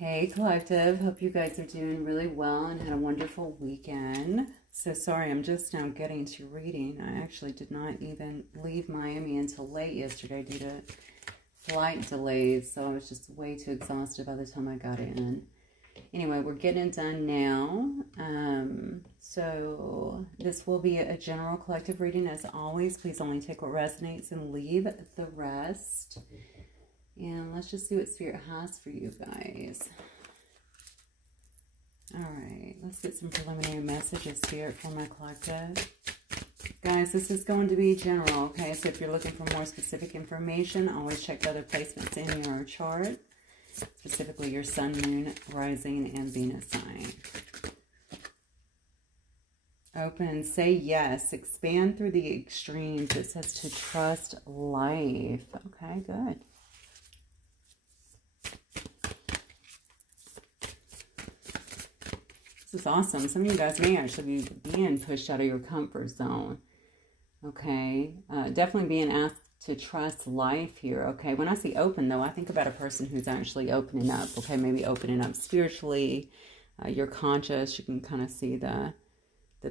Hey Collective, hope you guys are doing really well and had a wonderful weekend. So sorry, I'm just now getting to reading. I actually did not even leave Miami until late yesterday due to flight delays, so I was just way too exhausted by the time I got in. Anyway, we're getting done now. So this will be a general collective reading as always. Please only take what resonates and leave the rest. And let's just see what Spirit has for you guys. All right, let's get some preliminary messages, Spirit, for my collective. Guys, this is going to be general, okay? So if you're looking for more specific information, always check the other placements in your chart, specifically your sun, moon, rising, and Venus sign. Open, say yes, expand through the extremes. It says to trust life. Okay, good. This is awesome. Some of you guys may actually be being pushed out of your comfort zone. Okay. Definitely being asked to trust life here. Okay. When I see open, though, I think about a person who's actually opening up. Okay. Maybe opening up spiritually. You're conscious. You can kind of see the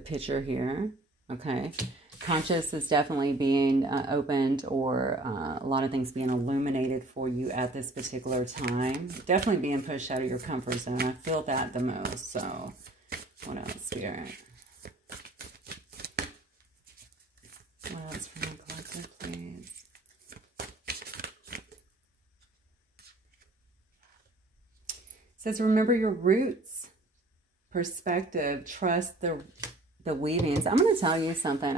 picture here. Okay. Conscious is definitely being opened, or a lot of things being illuminated for you at this particular time. Definitely being pushed out of your comfort zone. I feel that the most. So, what else, Spirit? What else for my collective, please? It says, remember your roots, perspective, trust the weavings. I'm going to tell you something.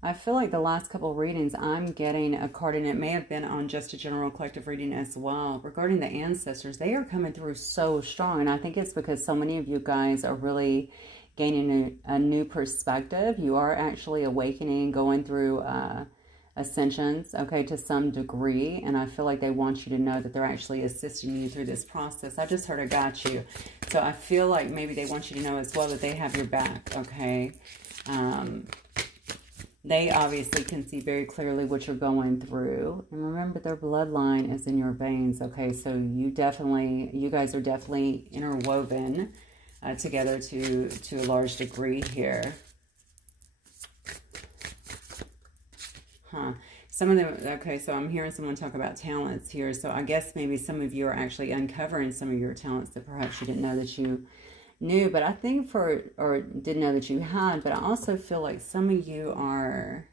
I feel like the last couple of readings, I'm getting a card, and it may have been on just a general collective reading as well, regarding the ancestors. They are coming through so strong, and I think it's because so many of you guys are really gaining a new perspective. You are actually awakening, going through ascensions, okay, to some degree, and I feel like they want you to know that they're actually assisting you through this process. I just heard I got you. So I feel like maybe they want you to know as well that they have your back, okay? They obviously can see very clearly what you're going through. And remember, their bloodline is in your veins, okay? So you guys are definitely interwoven together to a large degree here. Huh. Some of them, okay, so I'm hearing someone talk about talents here. So I guess maybe some of you are actually uncovering some of your talents that perhaps you didn't know that you knew. But I think or didn't know that you had. But I also feel like some of you are,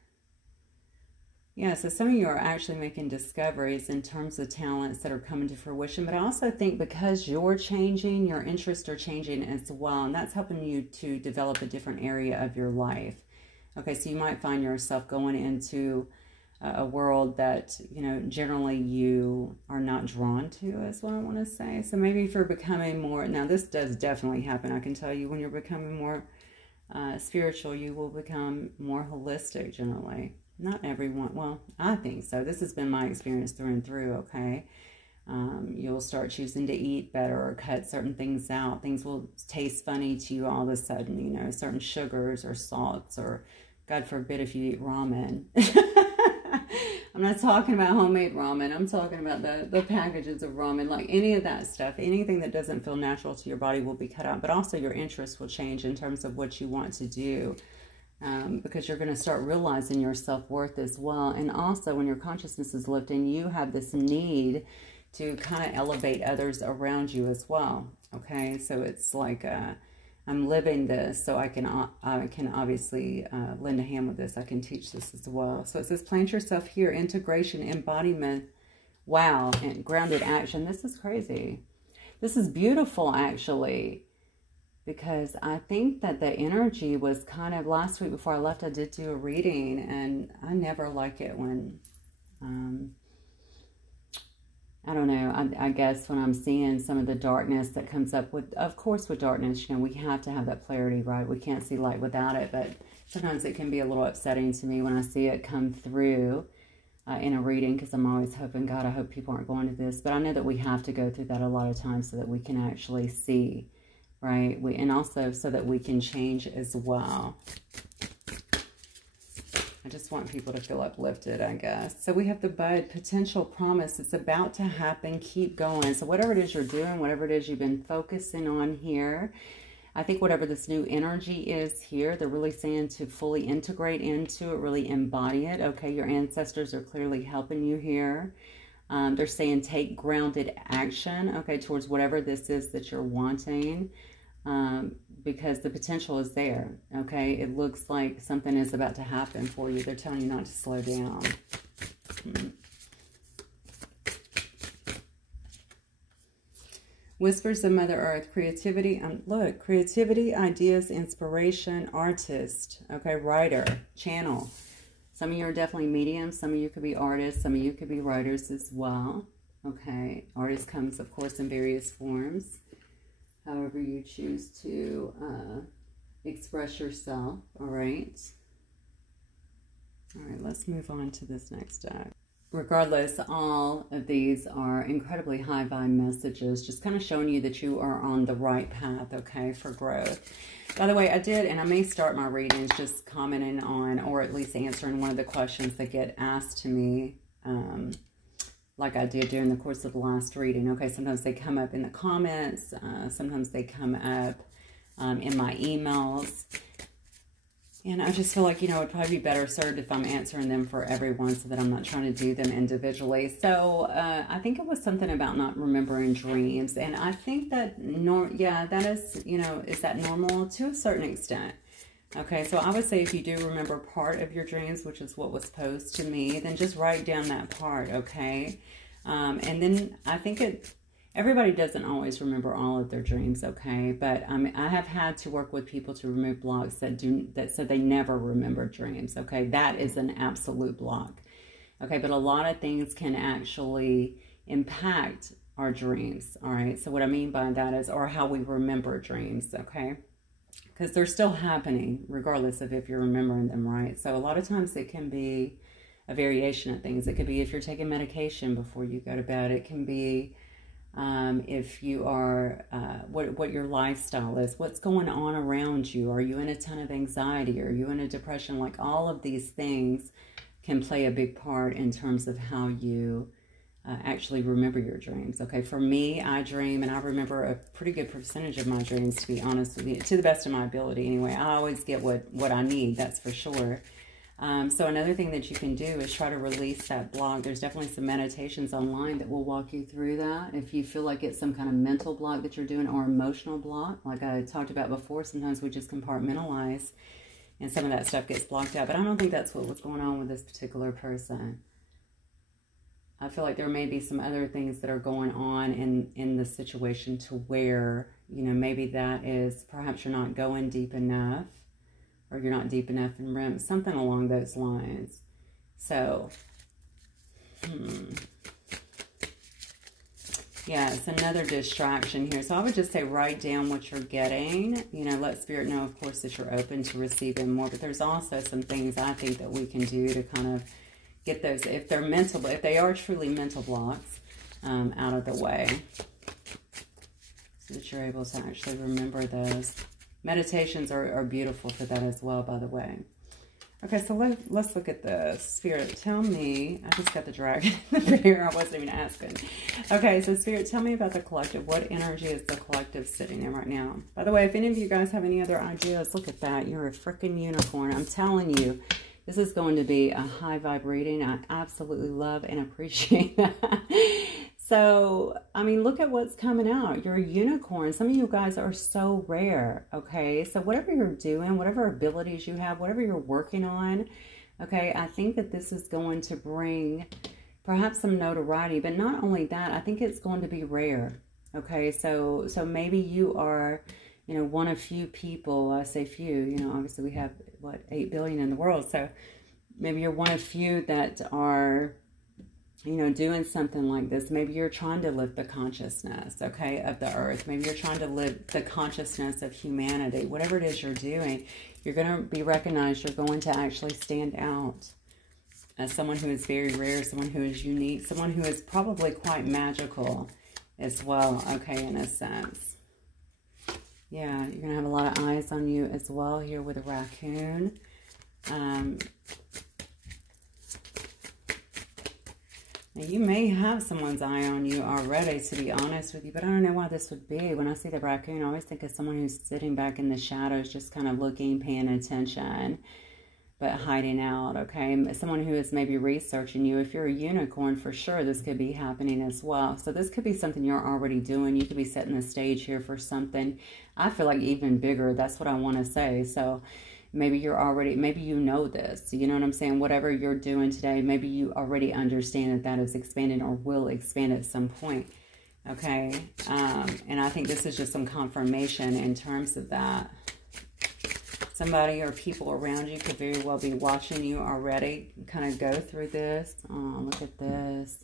so some of you are actually making discoveries in terms of talents that are coming to fruition. But I also think because you're changing, your interests are changing as well. And that's helping you to develop a different area of your life. Okay, so you might find yourself going into a world that, generally you are not drawn to, is what I want to say. So maybe if you're becoming more, now this does definitely happen. I can tell you when you're becoming more spiritual, you will become more holistic generally. Not everyone, well, I think so. This has been my experience through and through, okay? You'll start choosing to eat better or cut certain things out. Things will taste funny to you all of a sudden, certain sugars or salts, or God forbid if you eat ramen. I'm not talking about homemade ramen. I'm talking about the packages of ramen, like any of that stuff. Anything that doesn't feel natural to your body will be cut out. But also your interests will change in terms of what you want to do. Because you're going to start realizing your self-worth as well. And also when your consciousness is lifting, you have this need to kind of elevate others around you as well. Okay, so it's like I'm living this, so I can obviously lend a hand with this. I can teach this as well. So it says, plant yourself here, integration, embodiment, wow, and grounded action. This is crazy. This is beautiful, actually, because I think that the energy was kind of, last week before I left, I did do a reading, and I never like it when, I don't know, I guess when I'm seeing some of the darkness that comes up with, of course with darkness, we have to have that clarity, right? We can't see light without it, but sometimes it can be a little upsetting to me when I see it come through in a reading, because I'm always hoping, God, I hope people aren't going to this, but I know that we have to go through that a lot of times so that we can actually see, right? And also so that we can change as well. I just want people to feel uplifted, I guess. So we have the bud, potential promise. It's about to happen. Keep going. So whatever it is you're doing, whatever it is you've been focusing on here, I think whatever this new energy is here, they're really saying to fully integrate into it, really embody it. Okay, your ancestors are clearly helping you here. They're saying take grounded action, okay, towards whatever this is that you're wanting. Because the potential is there, okay? It looks like something is about to happen for you. They're telling you not to slow down. Whispers of Mother Earth, creativity. Look, creativity, ideas, inspiration, artist, okay? Writer, channel. Some of you are definitely mediums. Some of you could be artists. Some of you could be writers as well, okay? Artist comes, of course, in various forms. However you choose to express yourself, all right? All right, let's move on to this next deck. Regardless, all of these are incredibly high vibe messages, just kind of showing you that you are on the right path, okay, for growth. By the way, I did, and I may start my readings just commenting on, or at least answering one of the questions that get asked to me, like I did during the course of the last reading. Okay, sometimes they come up in the comments. Sometimes they come up in my emails. And I just feel like, you know, it would probably be better served if I'm answering them for everyone so that I'm not trying to do them individually. So I think it was something about not remembering dreams. And I think that, that is, you know, is that normal? To a certain extent. Okay, so I would say if you do remember part of your dreams, which is what was posed to me, then just write down that part, okay? And then I think everybody doesn't always remember all of their dreams, okay? But I have had to work with people to remove blocks that said they never remember dreams, okay? That is an absolute block, okay? But a lot of things can actually impact our dreams, all right? So what I mean by that is, or how we remember dreams, okay? Because they're still happening regardless of if you're remembering them, right? So a lot of times it can be a variation of things. It could be if you're taking medication before you go to bed. It can be if you are, what your lifestyle is, what's going on around you. Are you in a ton of anxiety? Are you in a depression? Like all of these things can play a big part in terms of how you actually remember your dreams. Okay, for me, I dream, and I remember a pretty good percentage of my dreams, to be honest with you, to the best of my ability anyway. I always get what I need, that's for sure. So another thing that you can do is try to release that block. There's definitely some meditations online that will walk you through that. If you feel like it's some kind of mental block that you're doing, or emotional block, like I talked about before, sometimes we just compartmentalize and some of that stuff gets blocked out. But I don't think that's what was going on with this particular person. I feel like there may be some other things that are going on in the situation to where, you know, maybe that is, perhaps you're not going deep enough, or you're not deep enough in REM, something along those lines. So, yeah, it's another distraction here. So I would just say write down what you're getting. You know, let Spirit know, of course, that you're open to receiving more. But there's also some things I think that we can do to kind of get those, if they're mental, if they are truly mental blocks, out of the way, so that you're able to actually remember those. Meditations are beautiful for that as well, by the way. Okay, so let's look at this. Spirit, tell me, I just got the dragon in the bear, I wasn't even asking. Okay, so Spirit, tell me about the collective. What energy is the collective sitting in right now? By the way, if any of you guys have any other ideas, look at that. You're a freaking unicorn. I'm telling you. This is going to be a high vibe reading. I absolutely love and appreciate that. So, I mean, look at what's coming out. You're a unicorn. Some of you guys are so rare, okay? So whatever you're doing, whatever abilities you have, whatever you're working on, okay, I think that this is going to bring perhaps some notoriety. But not only that, I think it's going to be rare, okay? So maybe you are, you know, one of few people. I say few, you know, obviously we have, what, 8 billion in the world. So maybe you're one of few that are, you know, doing something like this. Maybe you're trying to lift the consciousness, okay, of the earth. Maybe you're trying to lift the consciousness of humanity. Whatever it is you're doing, you're going to be recognized. You're going to actually stand out as someone who is very rare, someone who is unique, someone who is probably quite magical as well, okay, in a sense. Yeah, you're going to have a lot of eyes on you as well here with a raccoon. Now, you may have someone's eye on you already, to be honest with you, but I don't know why this would be. When I see the raccoon, I always think of someone who's sitting back in the shadows, just kind of looking, paying attention, but hiding out, okay? Someone who is maybe researching you. If you're a unicorn, for sure, this could be happening as well. So this could be something you're already doing. You could be setting the stage here for something, I feel like, even bigger. That's what I want to say. So maybe you're already, maybe you know this, you know what I'm saying? Whatever you're doing today, maybe you already understand that that is expanding or will expand at some point, okay? And I think this is just some confirmation in terms of that. Somebody or people around you could very well be watching you already kind of go through this. Oh, look at this.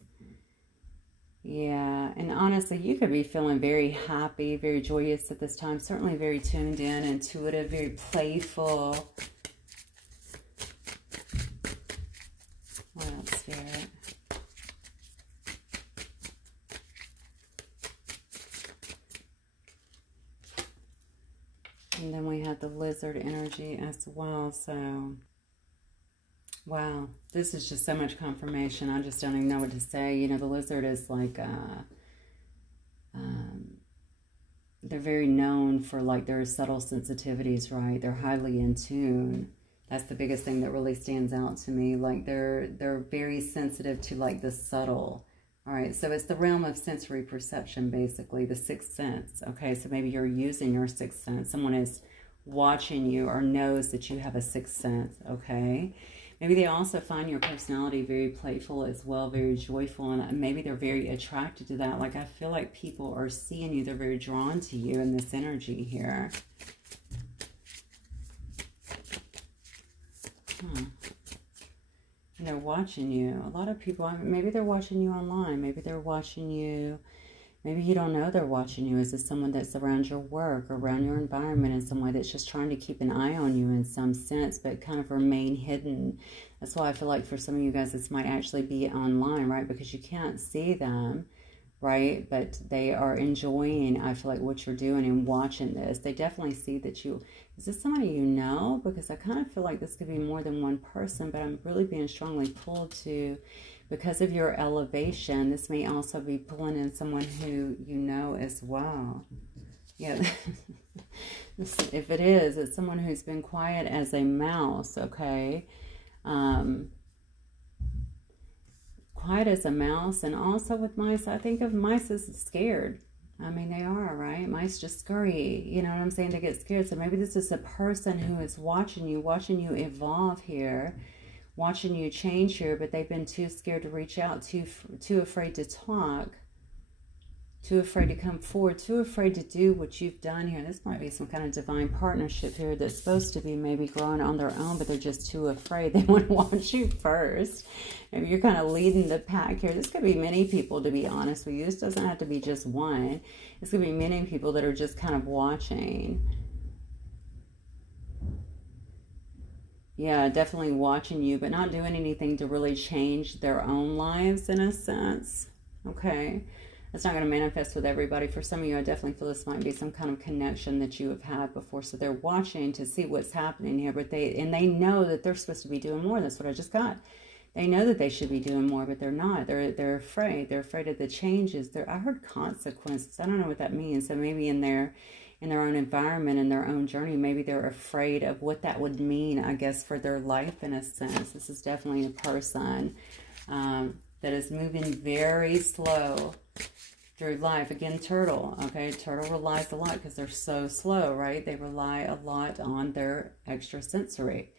Yeah, and honestly, you could be feeling very happy, very joyous at this time. Certainly very tuned in, intuitive, very playful. What else, Spirit? And then we have the lizard energy as well. So, wow, this is just so much confirmation. I just don't even know what to say. You know, the lizard is like, they're very known for like their subtle sensitivities, right? They're highly in tune. That's the biggest thing that really stands out to me. Like they're very sensitive to like the subtle. All right, so it's the realm of sensory perception, basically, the sixth sense. Okay, so maybe you're using your sixth sense. Someone is watching you or knows that you have a sixth sense, okay? Maybe they also find your personality very playful as well, very joyful, and maybe they're very attracted to that. Like, I feel like people are seeing you. They're very drawn to you in this energy here. And they're watching you. A lot of people, maybe they're watching you online. Maybe they're watching you. Maybe you don't know they're watching you. Is this someone that's around your work or around your environment in some way that's just trying to keep an eye on you in some sense, but kind of remain hidden? That's why I feel like for some of you guys, this might actually be online, right? Because you can't see them, right? But they are enjoying, I feel like, what you're doing and watching this. They definitely see that you... Is this somebody you know? Because I kind of feel like this could be more than one person, but I'm really being strongly pulled to, because of your elevation, this may also be pulling in someone who you know as well. Yeah, if it is, it's someone who's been quiet as a mouse, okay? Quiet as a mouse, and also with mice, I think of mice as scared. I mean, they are, right? Mice just scurry, you know what I'm saying? They get scared. So maybe this is a person who is watching you evolve here, watching you change here, but they've been too scared to reach out, too afraid to talk, too afraid to come forward, too afraid to do what you've done here. This might be some kind of divine partnership here that's supposed to be maybe growing on their own, but they're just too afraid. They want to watch you first. Maybe you're kind of leading the pack here. This could be many people, to be honest with you. This doesn't have to be just one. This could be many people that are just kind of watching. Yeah, definitely watching you, but not doing anything to really change their own lives in a sense. Okay. It's not going to manifest with everybody. For some of you, I definitely feel this might be some kind of connection that you have had before. So they're watching to see what's happening here, but they know that they're supposed to be doing more. That's what I just got. They know that they should be doing more, but they're not. They're afraid. They're afraid of the changes. I heard consequences. I don't know what that means. So maybe in their own environment, in their own journey, maybe they're afraid of what that would mean, I guess, for their life in a sense. This is definitely a person that is moving very slow through life. Again, turtle, okay? Turtle relies a lot because they're so slow, right? They rely a lot on their extrasensory,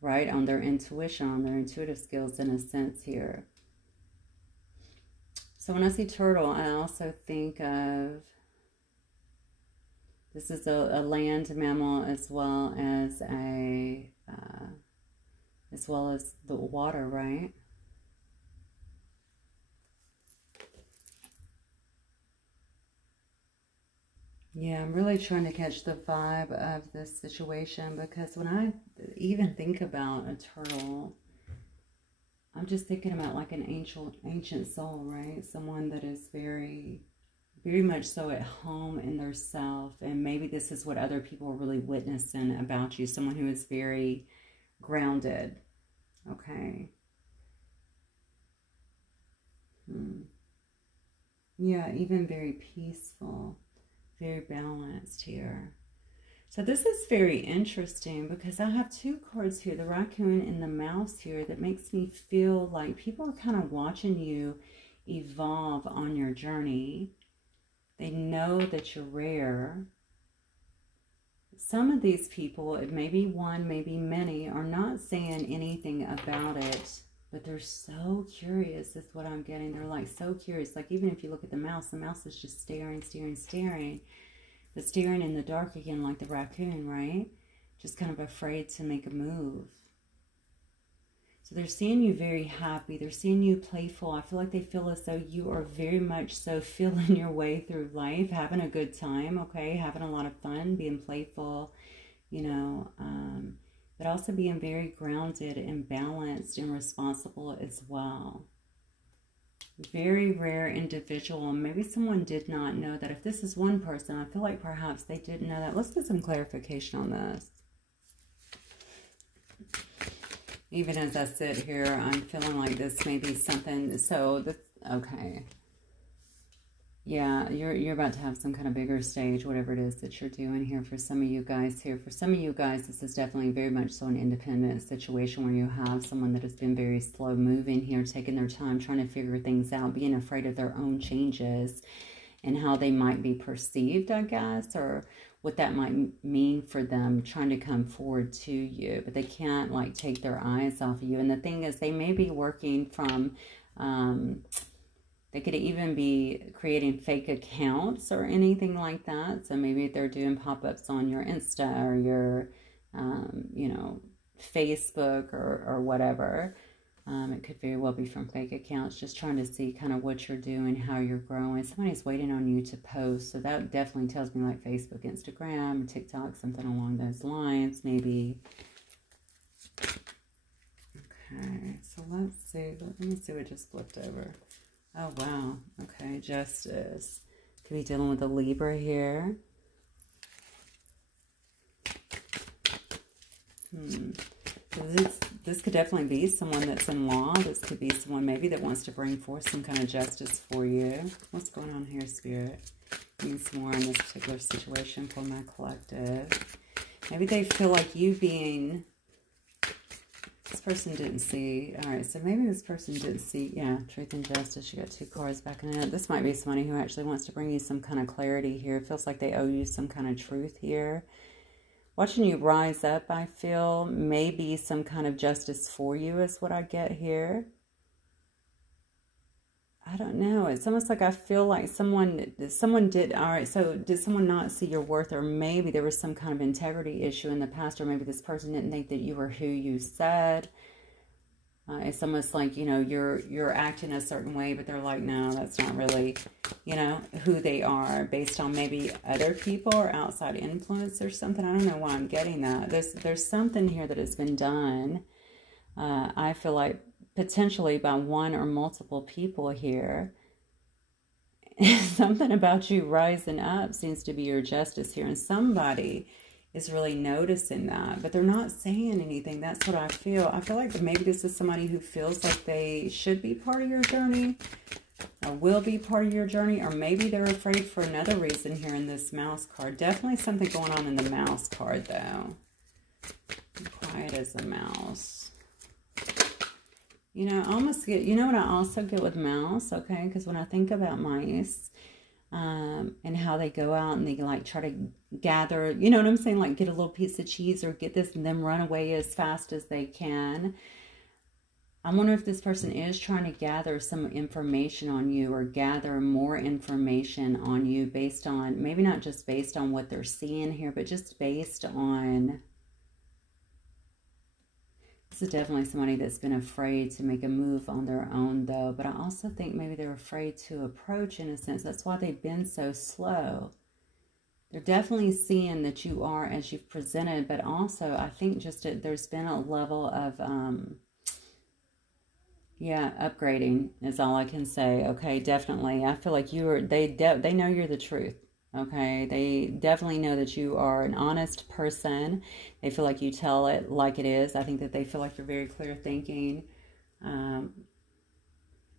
right? On their intuition, on their intuitive skills in a sense here. So when I see turtle, I also think of, this is a land mammal as well as the water, right? Yeah, I'm really trying to catch the vibe of this situation, because when I even think about a turtle, I'm just thinking about like an ancient soul, right? Someone that is very, very much so at home in their self, and maybe this is what other people are really witnessing about you. Someone who is very grounded, okay? Hmm. Yeah, even very peaceful, very balanced here. So this is very interesting because I have two cards here, the raccoon and the mouse here, that makes me feel like people are kind of watching you evolve on your journey. They know that you're rare. Some of these people, it may be one, maybe many, are not saying anything about it, but they're so curious is what I'm getting. They're like so curious. Like even if you look at the mouse is just staring, staring, staring. But staring in the dark again like the raccoon, right? Just kind of afraid to make a move. So they're seeing you very happy. They're seeing you playful. I feel like they feel as though you are very much so feeling your way through life, having a good time, okay? Having a lot of fun, being playful, you know, but also being very grounded and balanced and responsible as well. Very rare individual. Maybe someone did not know that. If this is one person, I feel like perhaps they didn't know that. Let's get some clarification on this. Even as I sit here, I'm feeling like this may be something. So, okay. Yeah, you're about to have some kind of bigger stage, whatever it is that you're doing here for some of you guys here. For some of you guys, this is definitely very much so an independent situation where you have someone that has been very slow moving here, taking their time, trying to figure things out, being afraid of their own changes and how they might be perceived, I guess, or what that might mean for them trying to come forward to you. But they can't, like, take their eyes off of you. And the thing is, they may be working from... they could even be creating fake accounts or anything like that. So maybe they're doing pop-ups on your Insta or your, you know, Facebook or whatever. It could very well be from fake accounts, just trying to see kind of what you're doing, how you're growing. Somebody's waiting on you to post. So that definitely tells me like Facebook, Instagram, TikTok, something along those lines, maybe. Okay, so let's see. Let me see what just flipped over. Oh, wow. Okay, Justice. Could be dealing with a Libra here. This could definitely be someone that's in law. This could be someone maybe that wants to bring forth some kind of justice for you. What's going on here, Spirit? Give me some more on this particular situation for my collective. Maybe they feel like you being... This person didn't see. All right, so maybe this person didn't see. Yeah, truth and justice. You got two cards backing it. This might be somebody who actually wants to bring you some kind of clarity here. It feels like they owe you some kind of truth here. Watching you rise up, I feel, maybe some kind of justice for you is what I get here. I don't know. It's almost like I feel like someone did. All right, so did someone not see your worth, or maybe there was some kind of integrity issue in the past, or maybe this person didn't think that you were who you said. It's almost like, you know, you're acting a certain way, but they're like, no, that's not really, you know, who they are, based on maybe other people or outside influence or something. I don't know why I'm getting that. There's something here that has been done. I feel like potentially by one or multiple people here. Something about you rising up seems to be your justice here, and somebody is really noticing that, but they're not saying anything. That's what I feel. I feel like maybe this is somebody who feels like they should be part of your journey, or will be part of your journey, or maybe they're afraid for another reason here in this mouse card. Definitely something going on in the mouse card, though. Quiet as a mouse. You know, I almost get, you know what I also get with mouse, okay? Because when I think about mice and how they go out and they like try to gather, you know what I'm saying? Like get a little piece of cheese or get this and then run away as fast as they can. I wonder if this person is trying to gather some information on you, or gather more information on you based on, maybe not just based on what they're seeing here, but just based on... This is definitely somebody that's been afraid to make a move on their own, though. But I also think maybe they're afraid to approach, in a sense. That's why they've been so slow. They're definitely seeing that you are as you've presented. But also, I think just there's been a level of, yeah, upgrading is all I can say. Okay, definitely. I feel like you are, they know you're the truth. Okay, they definitely know that you are an honest person. They feel like you tell it like it is. I think that they feel like you're very clear thinking.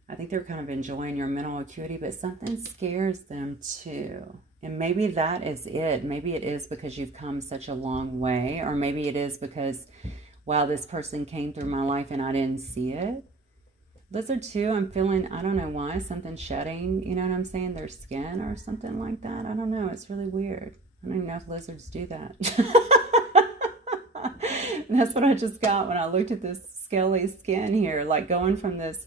I think they're kind of enjoying your mental acuity, but something scares them too. And maybe that is it. Maybe it is because you've come such a long way, or maybe it is because, wow, this person came through my life and I didn't see it. Lizard too, I'm feeling, I don't know why, something shedding, you know what I'm saying, their skin or something like that. I don't know. It's really weird. I don't even know if lizards do that. That's what I just got when I looked at this scaly skin here, like going from this,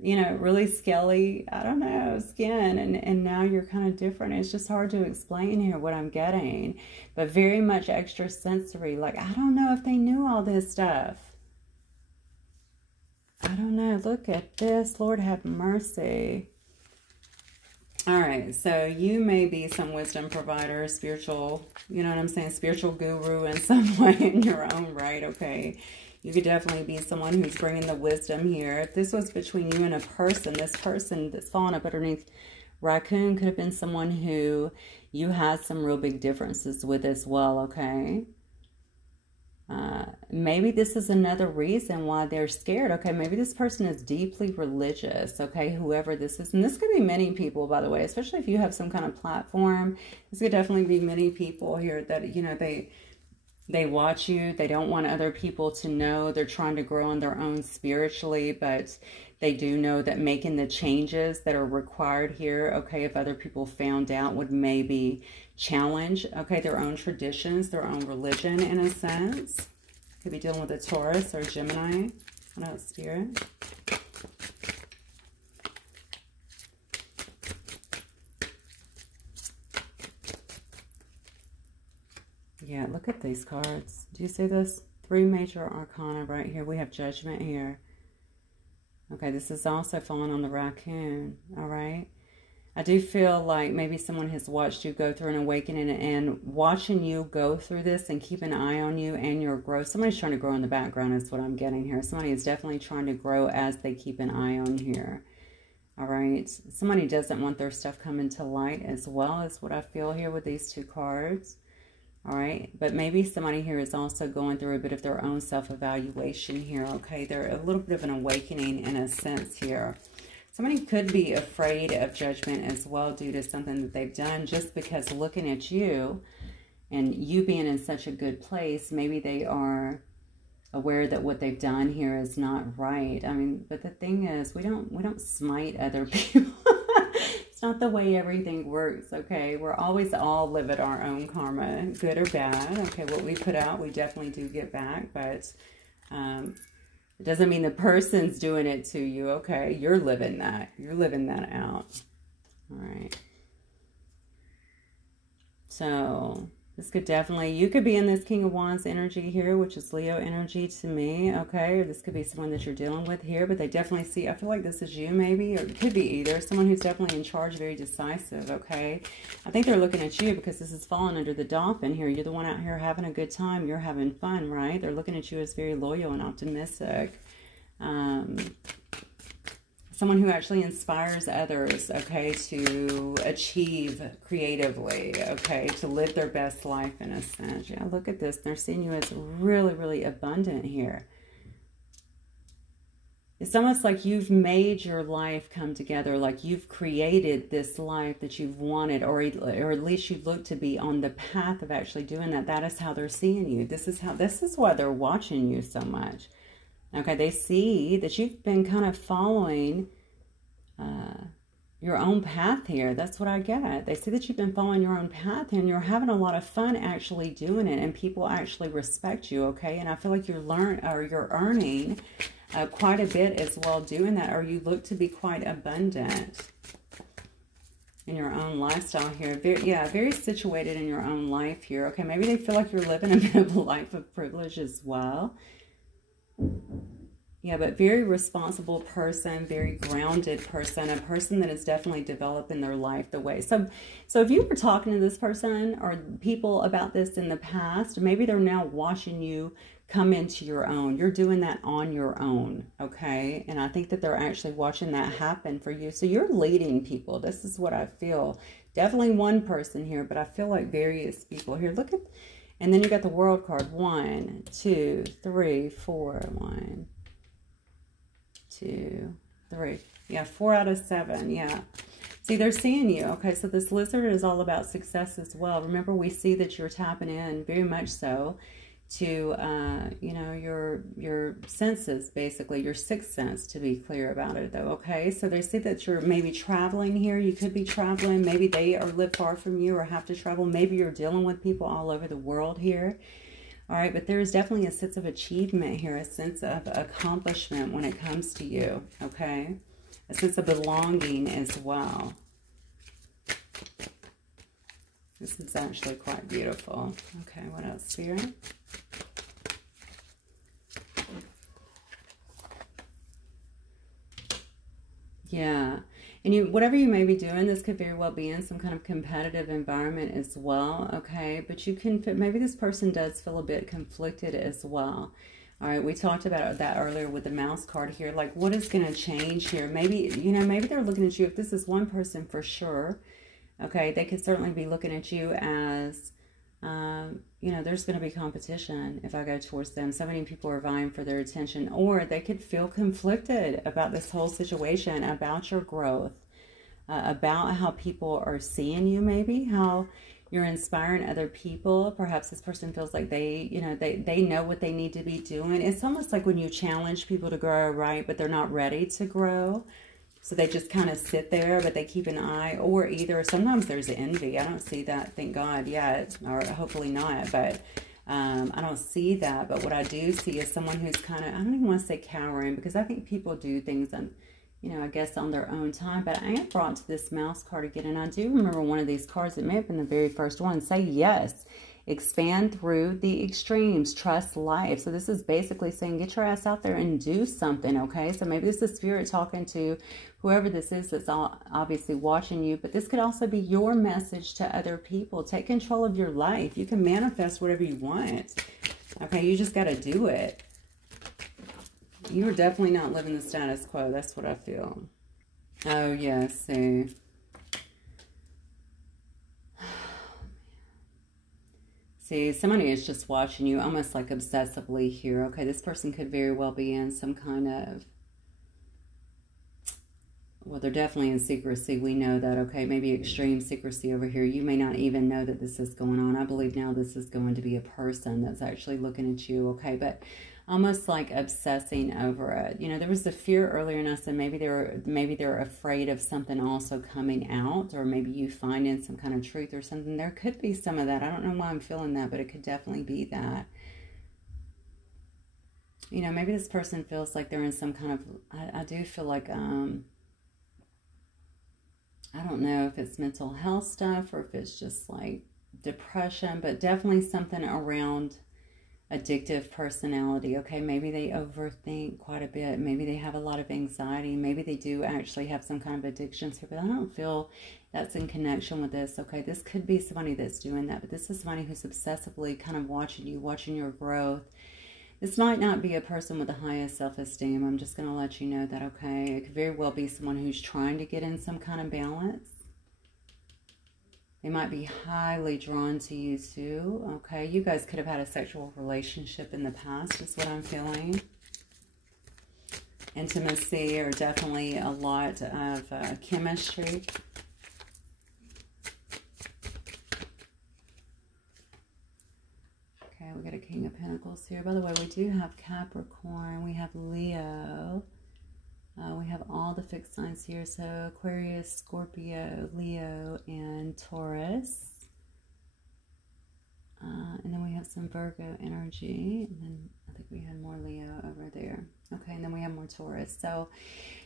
you know, really scaly, I don't know, skin, and now you're kind of different. It's just hard to explain here what I'm getting, but very much extra sensory. Like, I don't know if they knew all this stuff. I don't know. Look at this. Lord have mercy. All right, so you may be some wisdom provider, spiritual, you know what I'm saying, spiritual guru in some way in your own right, okay? You could definitely be someone who's bringing the wisdom here. If this was between you and a person, this person that's fallen up underneath raccoon could have been someone who you had some real big differences with as well, okay? Maybe this is another reason why they're scared. Okay, maybe this person is deeply religious, okay, whoever this is. And this could be many people, by the way, especially if you have some kind of platform. This could definitely be many people here that, you know, they watch you. They don't want other people to know. They're trying to grow on their own spiritually, but they do know that making the changes that are required here, okay, if other people found out, would maybe challenge, okay, their own traditions, their own religion in a sense. Could be dealing with a Taurus or Gemini. I know it's spirit. Yeah, look at these cards. Do you see this? 3 major arcana right here. We have judgment here. Okay, this is also falling on the raccoon, all right? I do feel like maybe someone has watched you go through an awakening, and watching you go through this and keep an eye on you and your growth. Somebody's trying to grow in the background is what I'm getting here. Somebody is definitely trying to grow as they keep an eye on here, all right? Somebody doesn't want their stuff coming to light as well, is what I feel here with these 2 cards. All right, but maybe somebody here is also going through a bit of their own self-evaluation here, okay? They're a little bit of an awakening in a sense here. Somebody could be afraid of judgment as well due to something that they've done, just because looking at you and you being in such a good place, maybe they are aware that what they've done here is not right. I mean, but the thing is, we don't smite other people. It's not the way everything works, okay? We're always all live at our own karma, good or bad. Okay, what we put out, we definitely do get back, but it doesn't mean the person's doing it to you, okay? You're living that. You're living that out. All right. So this could definitely, you could be in this King of Wands energy here, which is Leo energy to me, okay? Or this could be someone that you're dealing with here, but they definitely see, I feel like this is you maybe, or it could be either. Someone who's definitely in charge, very decisive, okay? I think they're looking at you because this is falling under the Dolphin here. You're the one out here having a good time. You're having fun, right? They're looking at you as very loyal and optimistic. Someone who actually inspires others, okay, to achieve creatively, okay, to live their best life in a sense. Yeah, look at this. They're seeing you as really, really abundant here. It's almost like you've made your life come together, like you've created this life that you've wanted, or at least you look to be on the path of actually doing that. That is how they're seeing you. This is why they're watching you so much. Okay, they see that you've been kind of following your own path here. That's what I get. They see that you've been following your own path and you're having a lot of fun actually doing it, and people actually respect you, okay? And I feel like you're earning quite a bit as well doing that, or you look to be quite abundant in your own lifestyle here. Very situated in your own life here, okay? Maybe they feel like you're living a bit of a life of privilege as well. Yeah, but very responsible person, very grounded person, a person that is definitely developing their life the way. So if you were talking to this person or people about this in the past, maybe they're now watching you come into your own. You're doing that on your own, okay? And I think that they're actually watching that happen for you. So you're leading people. This is what I feel. Definitely one person here, but I feel like various people here. Look at, and then you got the World card. 1, 2, 3, 4. 1, 2, 3. Yeah, 4 out of 7. Yeah. See, they're seeing you. Okay, so this lizard is all about success as well. Remember, we see that you're tapping in very much so to, you know, your senses, basically, your sixth sense, to be clear about it, though, okay? So they see that you're maybe traveling here. You could be traveling. Maybe they live far from you or have to travel. Maybe you're dealing with people all over the world here. All right, but there is definitely a sense of achievement here, a sense of accomplishment when it comes to you, okay? A sense of belonging as well. This is actually quite beautiful. Okay, what else, Spirit? Yeah. And whatever you may be doing, this could very well be in some kind of competitive environment as well, okay? But you can, maybe this person does feel a bit conflicted as well. All right, we talked about that earlier with the mouse card here. Like, what is going to change here? Maybe, you know, maybe they're looking at you, if this is one person for sure, okay, they could certainly be looking at you as, you know, there's going to be competition if I go towards them. So many people are vying for their attention, or they could feel conflicted about this whole situation, about your growth, about how people are seeing you, maybe how you're inspiring other people. Perhaps this person feels like they, you know, they know what they need to be doing. It's almost like when you challenge people to grow, right? But they're not ready to grow. So they just kind of sit there, but they keep an eye. Or either sometimes there's envy. I don't see that, thank God, yet, or hopefully not. But I don't see that. But what I do see is someone who's kind of, I don't even want to say cowering, because I think people do things on, you know, I guess on their own time. But I am brought to this mouse card again, and I do remember one of these cards, it may have been the very first one, say yes, expand through the extremes, trust life. So this is basically saying get your ass out there and do something, okay? So maybe this is Spirit talking to whoever this is that's obviously watching you, but this could also be your message to other people. Take control of your life. You can manifest whatever you want, okay? You just got to do it. You're definitely not living the status quo. That's what I feel. Oh, yes. See. See, somebody is just watching you almost like obsessively here. Okay, this person could very well be in some kind of, well, they're definitely in secrecy. We know that, okay? Maybe extreme secrecy over here. You may not even know that this is going on. I believe now this is going to be a person that's actually looking at you, okay? But almost like obsessing over it. You know, there was the fear earlier, and I said maybe they're afraid of something also coming out, or maybe you finding some kind of truth or something. There could be some of that. I don't know why I'm feeling that, but it could definitely be that. You know, maybe this person feels like they're in some kind of, I do feel like, I don't know if it's mental health stuff or if it's just like depression, but definitely something around addictive personality, okay? Maybe they overthink quite a bit. Maybe they have a lot of anxiety. Maybe they do actually have some kind of addictions here, but I don't feel that's in connection with this, okay? This could be somebody that's doing that, but this is somebody who's obsessively kind of watching you, watching your growth. This might not be a person with the highest self-esteem. I'm just going to let you know that, okay? It could very well be someone who's trying to get in some kind of balance. They might be highly drawn to you too, okay? You guys could have had a sexual relationship in the past, is what I'm feeling. Intimacy, or definitely a lot of chemistry. Okay, we got a King of Pentacles here. By the way, we do have Capricorn. We have Leo. We have all the fixed signs here. So Aquarius, Scorpio, Leo, and Taurus. And then we have some Virgo energy. And then I think we had more Leo over there. Okay, and then we have more Taurus. So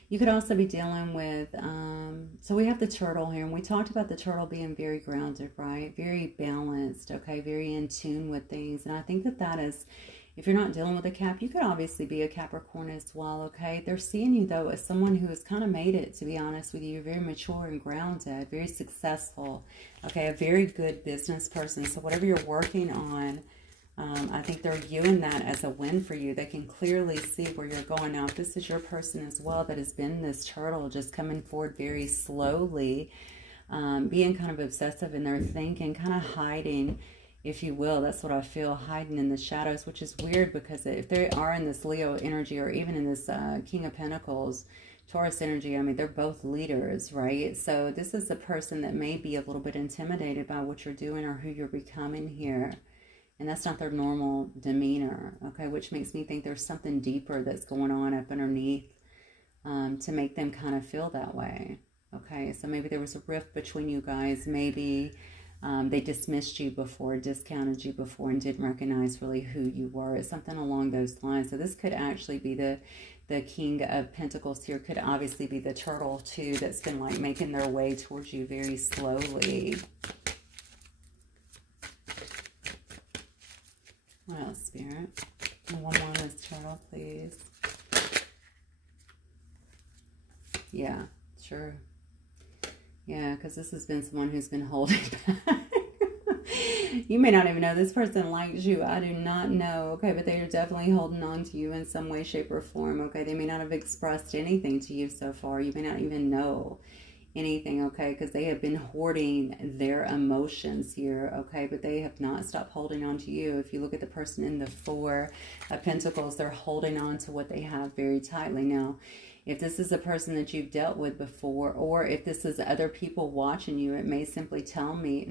you could also be dealing with, so we have the turtle here. And we talked about the turtle being very grounded, right? Very balanced, okay? Very in tune with things. And I think that that is, if you're not dealing with a Cap, you could obviously be a Capricorn as well, okay? They're seeing you, though, as someone who has kind of made it, to be honest with you. You're very mature and grounded, very successful, okay? A very good business person. So whatever you're working on, I think they're viewing that as a win for you. They can clearly see where you're going. Now, if this is your person as well that has been this turtle, just coming forward very slowly, being kind of obsessive in their thinking, kind of hiding, if you will. That's what I feel, hiding in the shadows, which is weird because if they are in this Leo energy or even in this King of Pentacles, Taurus energy, I mean, they're both leaders, right? So this is a person that may be a little bit intimidated by what you're doing or who you're becoming here. And that's not their normal demeanor, okay? Which makes me think there's something deeper that's going on up underneath to make them kind of feel that way, okay? So maybe there was a rift between you guys. Maybe they dismissed you before, discounted you before, and didn't recognize really who you were. It's something along those lines. So this could actually be the King of Pentacles here. Could obviously be the turtle too, that's been like making their way towards you very slowly. What else, Spirit? One more on this turtle, please. Yeah, sure. Yeah, because this has been someone who's been holding back. You may not even know this person likes you. I do not know, okay? But they are definitely holding on to you in some way, shape, or form, okay? They may not have expressed anything to you so far. You may not even know anything, okay? Because they have been hoarding their emotions here, okay? But they have not stopped holding on to you. If you look at the person in the Four of Pentacles, they're holding on to what they have very tightly. Now, if this is a person that you've dealt with before, or if this is other people watching you, it may simply tell me,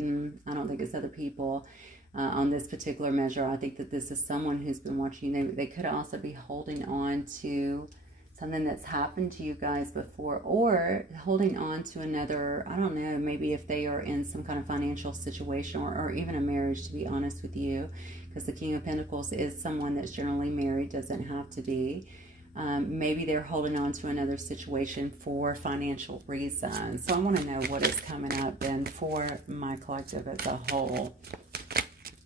I don't think it's other people on this particular measure. I think that this is someone who's been watching you. They could also be holding on to something that's happened to you guys before, or holding on to another, I don't know, maybe if they are in some kind of financial situation, or even a marriage, to be honest with you, because the King of Pentacles is someone that's generally married, doesn't have to be. Maybe they're holding on to another situation for financial reasons. So I want to know what is coming up then for my collective as a whole.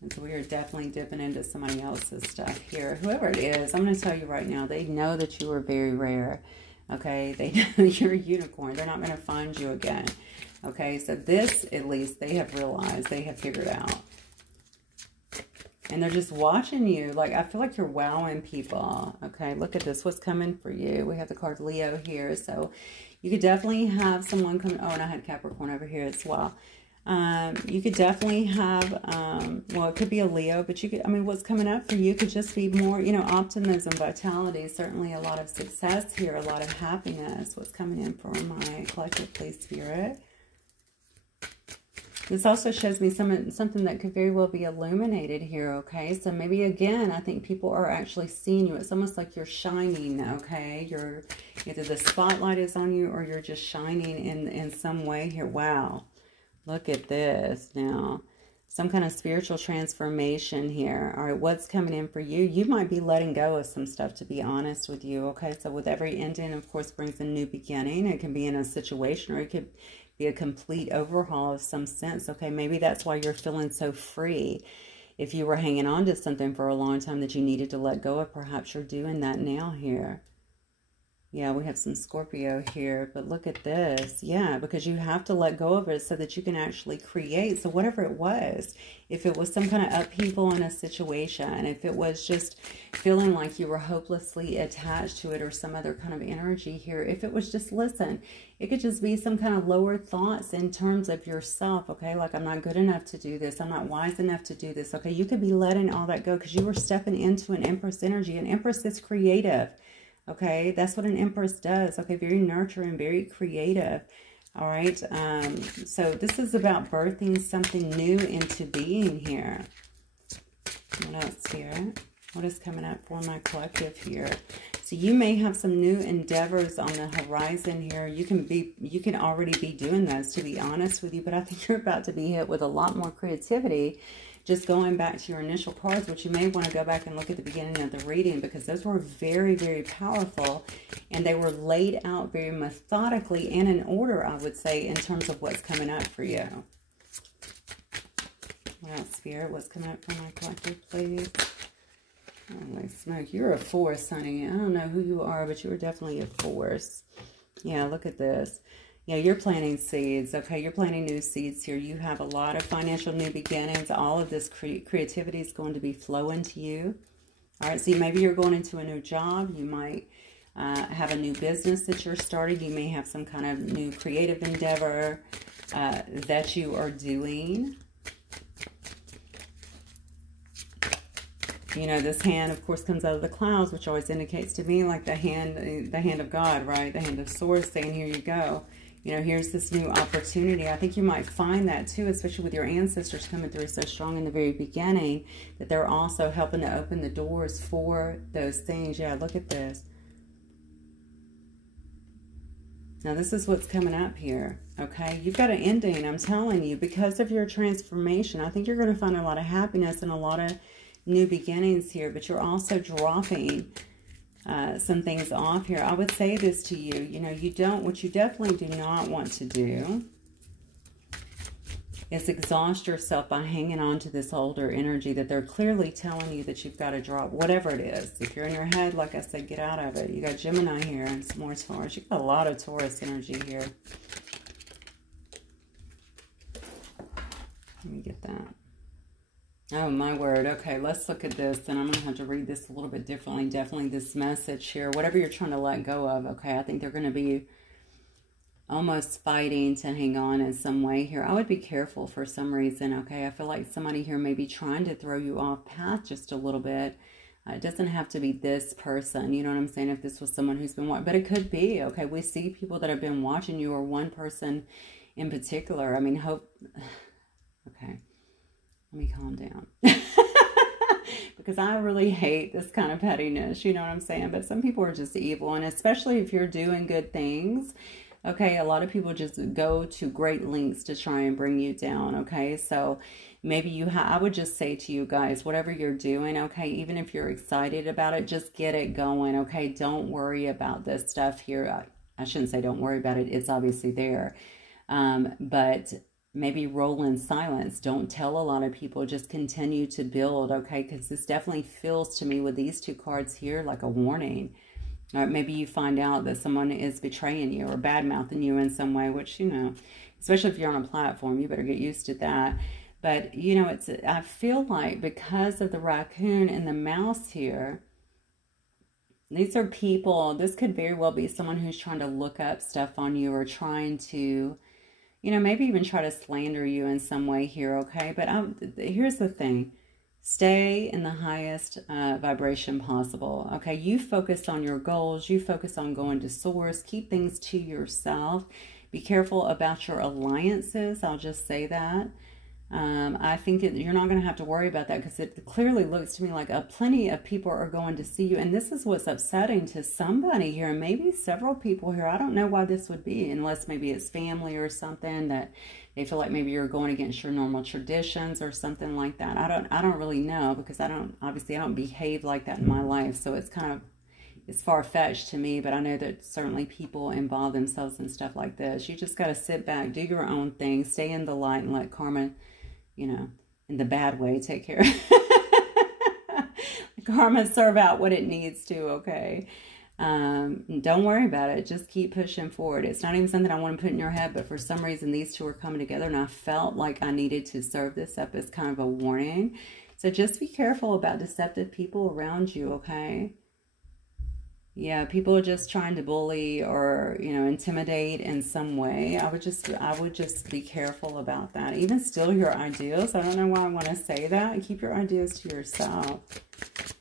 And so we are definitely dipping into somebody else's stuff here. Whoever it is, I'm going to tell you right now, they know that you are very rare. Okay, they know that you're a unicorn. They're not going to find you again. Okay, so this, at least, they have realized, they have figured out. And they're just watching you. Like, I feel like you're wowing people. Okay, look at this. What's coming for you? We have the card Leo here. So you could definitely have someone come. Oh, and I had Capricorn over here as well. You could definitely have, well, it could be a Leo, but you could, I mean, what's coming up for you could just be more, you know, optimism, vitality, certainly a lot of success here, a lot of happiness. What's coming in for my collective, please, Spirit? This also shows me something that could very well be illuminated here, okay? So maybe, again, I think people are actually seeing you. It's almost like you're shining, okay? You're either the spotlight is on you or you're just shining in some way here. Wow. Look at this now. Some kind of spiritual transformation here. All right, what's coming in for you? You might be letting go of some stuff, to be honest with you, okay? So with every ending, of course, brings a new beginning. It can be in a situation, or it could be a complete overhaul of some sense, okay? Maybe that's why you're feeling so free. If you were hanging on to something for a long time that you needed to let go of, perhaps you're doing that now here. Yeah, we have some Scorpio here, but look at this. Yeah, because you have to let go of it so that you can actually create. So whatever it was, if it was some kind of upheaval in a situation, if it was just feeling like you were hopelessly attached to it or some other kind of energy here, if it was just, listen, it could just be some kind of lower thoughts in terms of yourself, okay? Like, I'm not good enough to do this. I'm not wise enough to do this, okay? You could be letting all that go because you were stepping into an Empress energy. An Empress is creative. Okay, that's what an Empress does. Okay, very nurturing, very creative. All right, so this is about birthing something new into being here. What else, Spirit? What is coming up for my collective here? So you may have some new endeavors on the horizon here. You can already be doing those, to be honest with you, but I think you're about to be hit with a lot more creativity. Just going back to your initial cards, which you may want to go back and look at the beginning of the reading, because those were very, very powerful, and they were laid out very methodically and in order, I would say, in terms of what's coming up for you. What else, Spirit? What's coming up for my collective, please? Holy smoke, you're a force, honey. I don't know who you are, but you are definitely a force. Yeah, look at this. Yeah, you're planting seeds, okay? You're planting new seeds here. You have a lot of financial new beginnings. All of this creativity is going to be flowing to you. All right, so maybe you're going into a new job. You might have a new business that you're starting. You may have some kind of new creative endeavor that you are doing. You know, this hand, of course, comes out of the clouds, which always indicates to me like the hand of God, right? The hand of swords saying, here you go. You know, here's this new opportunity. I think you might find that too, especially with your ancestors coming through so strong in the very beginning, that they're also helping to open the doors for those things. Yeah, look at this. Now, this is what's coming up here, okay? You've got an ending, I'm telling you, because of your transformation. I think you're going to find a lot of happiness and a lot of new beginnings here, but you're also dropping some things off here. I would say this to you, you know, what you definitely do not want to do is exhaust yourself by hanging on to this older energy that they're clearly telling you that you've got to drop, whatever it is. If you're in your head, like I said, get out of it. You got Gemini here and some more Taurus. You got a lot of Taurus energy here. Let me get that. Oh, my word. Okay, let's look at this. And I'm going to have to read this a little bit differently. Definitely this message here. Whatever you're trying to let go of, okay, I think they're going to be almost fighting to hang on in some way here. I would be careful for some reason, okay? I feel like somebody here may be trying to throw you off path just a little bit. It doesn't have to be this person, you know what I'm saying? If this was someone who's been watching, but it could be, okay? We see people that have been watching you, or one person in particular. I mean, okay, let me calm down. Because I really hate this kind of pettiness, you know what I'm saying? But some people are just evil, and especially if you're doing good things, okay, a lot of people just go to great lengths to try and bring you down, okay? So maybe I would just say to you guys, whatever you're doing, okay, even if you're excited about it, just get it going, okay? Don't worry about this stuff here. I shouldn't say don't worry about it. It's obviously there. But maybe roll in silence. Don't tell a lot of people. Just continue to build, okay? Because this definitely feels to me with these two cards here like a warning. Or maybe you find out that someone is betraying you or bad-mouthing you in some way, which, you know, especially if you're on a platform, you better get used to that. But, you know, I feel like because of the raccoon and the mouse here, these are people, this could very well be someone who's trying to look up stuff on you, or trying to, you know, maybe even try to slander you in some way here, okay? But here's the thing. Stay in the highest vibration possible, okay? You focus on your goals. You focus on going to source. Keep things to yourself. Be careful about your alliances. I'll just say that. I think you're not going to have to worry about that, because it clearly looks to me like plenty of people are going to see you. And this is what's upsetting to somebody here, and maybe several people here. I don't know why this would be, unless maybe it's family or something that they feel like maybe you're going against your normal traditions or something like that. I don't really know, because obviously I don't behave like that in my life. So it's far-fetched to me, but I know that certainly people involve themselves in stuff like this. You just got to sit back, do your own thing, stay in the light, and let karma, you know, in the bad way, take care. Karma serve out what it needs to, okay? Don't worry about it. Just keep pushing forward. It's not even something I want to put in your head, but for some reason these two are coming together, and I felt like I needed to serve this up as kind of a warning. So just be careful about deceptive people around you, okay? Yeah, people are just trying to bully or, you know, intimidate in some way. I would just be careful about that. Even steal your ideas. I don't know why I want to say that. Keep your ideas to yourself.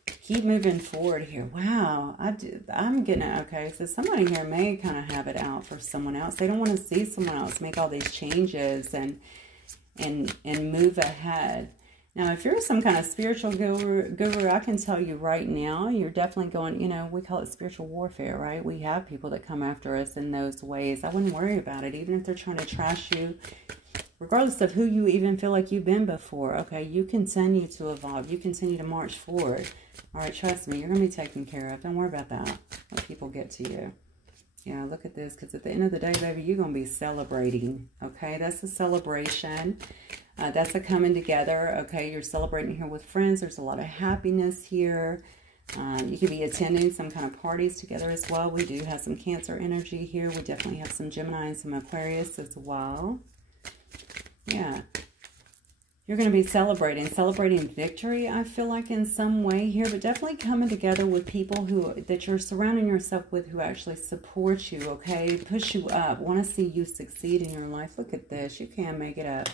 Keep moving forward here. Wow, I'm getting it. Okay, so somebody here may kind of have it out for someone else. They don't want to see someone else make all these changes and move ahead. Now, if you're some kind of spiritual guru, I can tell you right now, you're definitely going, you know, we call it spiritual warfare, right? We have people that come after us in those ways. I wouldn't worry about it, even if they're trying to trash you, regardless of who you even feel like you've been before, okay? You continue to evolve. You continue to march forward. All right, trust me, you're going to be taken care of. Don't worry about that, what people get to you. Yeah, look at this, because at the end of the day, baby, you're going to be celebrating, okay? That's a celebration. That's a coming together, okay? You're celebrating here with friends. There's a lot of happiness here. You could be attending some kind of parties together as well. We do have some Cancer energy here. We definitely have some Gemini and some Aquarius as well. Yeah. You're going to be celebrating victory, I feel like, in some way here, but definitely coming together with people that you're surrounding yourself with, who actually support you, okay? Push you up, want to see you succeed in your life. Look at this. You can make it up,